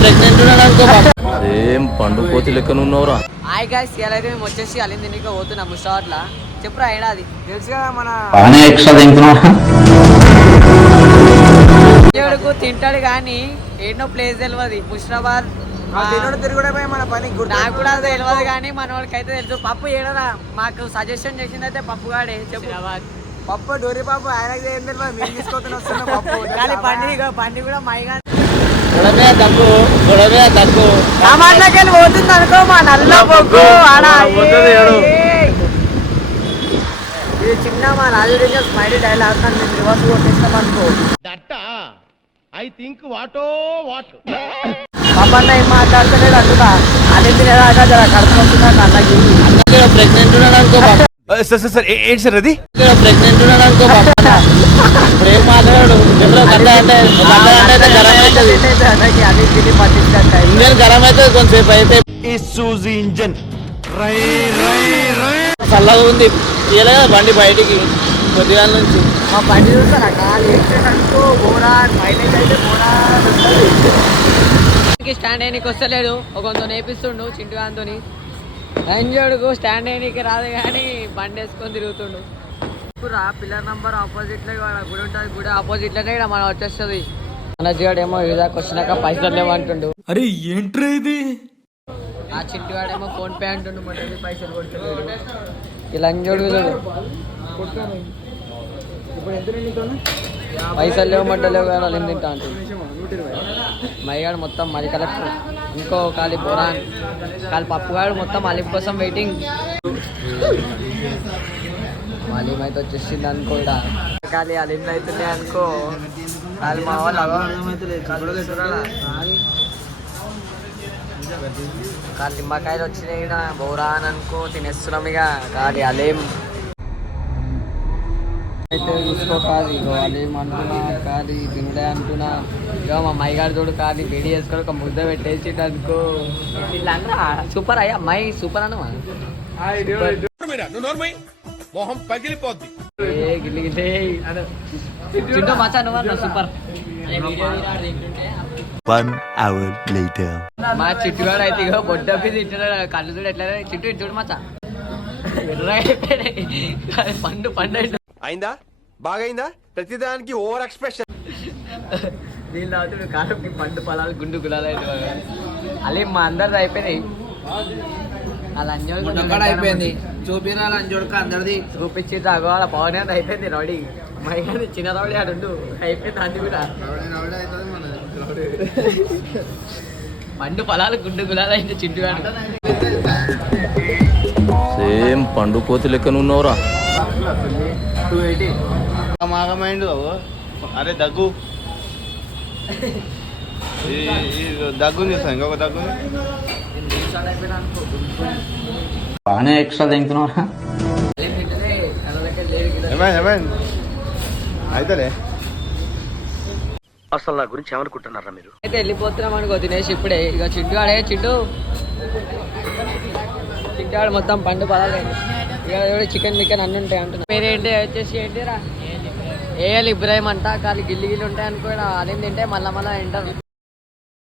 Pregnant same పండు కోతి లెక్కన ఉన్నవరా. హాయ్ గైస్, ఇలా అయితే మేము వచ్చేసి అలింది తినక పోతున్నాం ముషావట్లా. చెప్పురా ఏడాది తెలుసు కదా మన దేవుడుకు తింటాడు కానీ ఎన్నో ప్లేస్ తెలియదు. ముషిరాబాద్ తిరుగుడమే మన పని. నాకు కూడా తెలియదు కానీ మన వాళ్ళకి అయితే తెలుసు. పప్పు ఏడరా మాకు సజెషన్ చేసింది అయితే పప్పు గాడే. చెప్పు పప్పు డోరి పప్పు ఆయనకి ఏం తెలియదు, మేము తీసుకొని వస్తున్నాం పప్పు. కానీ బండి కూడా మైగా గొడవే తక్కువ సామాన్లకి వెళ్ళి పోతుంది అనుకో మా నల్ల బొగ్గు ఇది చిన్న మా నాలుగు స్మైలీ డైలాగ్ మేము రివర్స్ కొట్టేస్తాం అనుకో. పాపన్న ఏం మాట్లాడుతున్నాడు అంటున్నా అది తినేదాకా జర కడుపు వస్తున్నాడు అన్నకి. ప్రెగ్నెంట్ ఉన్నాడు అనుకో సార్ ఏంటి సార్ అది? ప్రెగ్నెంట్ ఉన్నాడు అనుకో ఇప్పుడు ఏం మాట్లాడాడు అన్నకి అది తిని పట్టించాక ఇంజన్ గరం అయితే కొంతసేపు అయితే ఇంజన్ చల్లగా ఉంది. తీయలే కదా బండి బయటికి కొద్దిగా నుంచి. మా బండి చూస్తారా కాలు ఎక్కేటట్టు బోరా మైలేజ్ అయితే బోరా స్టాండ్ అయ్యకి వస్తలేడు. కొంత నేర్పిస్తుండు చింటు గాంతోని. రంజోడుకు స్టాండ్ అయ్యకి రాదు కానీ బండి వేసుకొని తిరుగుతుండు. పిల్లర్ నంబర్ ఆపోజిట్ లో గుడి ఉంటుంది. గుడి ఆపోజిట్ లోనే ఇక్కడ మనం వచ్చేస్తుంది. మనజీవాడేమో ఇదాకా వచ్చినాక పైసలు లేవంటుండు. అరే ఏంట్రా ఇది? ఆ చింటివాడేమో ఫోన్ పే అంటుండు. మొదటి పైసలు కొడుతున్నాడు. ఈ లంజోడు పైసలు లేవు మడ్డలేవు కానీ వాళ్ళు తింటా అంటుంది. మైగాడు మొత్తం మళ్ళీ కలెక్టర్ ఇంకో కాలి బోరాన్ కాలి పప్పుగాడు మొత్తం అలిం కోసం వెయిటింగ్. అలీం అయితే వచ్చేసింది అనుకో. ఇక్కడ ఖాళీ అలీంలు అవుతున్నాయి అనుకో. ఖాళీ మా వాళ్ళు ఖాళీ నిమ్మకాయలు వచ్చినాయి. ఇక్కడ బోరాన్ అనుకో తినేస్తున్నాం. ఇక ఖాళీ అలీం అయితే చూసుకో. కాదు ఇగో అలీం అంటున్నా, కాదు తినడే అంటున్నా. ఇక మా మైగాడు చూడు కాదు వేడి చేసుకొని ఒక ముద్ద పెట్టేసి అనుకో. ఇట్లా సూపర్ అయ్యా అమ్మాయి సూపర్ అన్నమా. మొహం పగిలిపోద్ది. సూపర్. మా చిట్టుగాడు అయితే ఇగో బొడ్డప్పి తింటున్నాడు. కళ్ళు చూడు ఎట్లా చిట్టు ఇటు చూడు మచ్చా పండు పండు అయిందా? బాగైందా? ప్రతిదానికి ఓవర్ ఎక్స్ప్రెషన్. నీళ్ళు తాగుతుంది కారం పండు పొలాలు గుండు గులాలు అయితే అలే మా అందరిది అయిపోయినాయి. అలా అయిపోయింది. చూపిరా లంజోడుక అందరిది చూపించి తాగో వాళ్ళ పవన్ అంత అయిపోయింది. రౌడీ మైగాడు చిన్న రౌడీ ఆడుండు అయిపోయింది. అన్ని కూడా పండు పొలాలు గుండు గులాలు అయితే చింటుగాడు సేమ్ పండు కోతి లెక్కన ఉన్నవరా. 280 మాగమైండు. అరే దగ్గు దగ్గుని చూస్తాను. ఇంకొక దగ్గుని బాగానే ఎక్స్ట్రా తింటున్నారా. ఏమైంది అయితేలే. అసలు నా గురించి ఏమనుకుంటున్నారా మీరు? అయితే వెళ్ళిపోతున్నాం అనుకో తినేసి ఇప్పుడే. ఇక చింటుగాడే చింటుగాడు మొత్తం పండు పొలాలు ఇక చికెన్ మికెన్ అన్నీ ఉంటాయి అంటున్నా. పేరేంటి వచ్చేసి ఏంటిరా ఏఎల్ ఇబ్రాహిం అంట. ఖాళీ గిల్లి గిల్లి ఉంటాయి అనుకో. అదేం తింటే మళ్ళా తింటారు.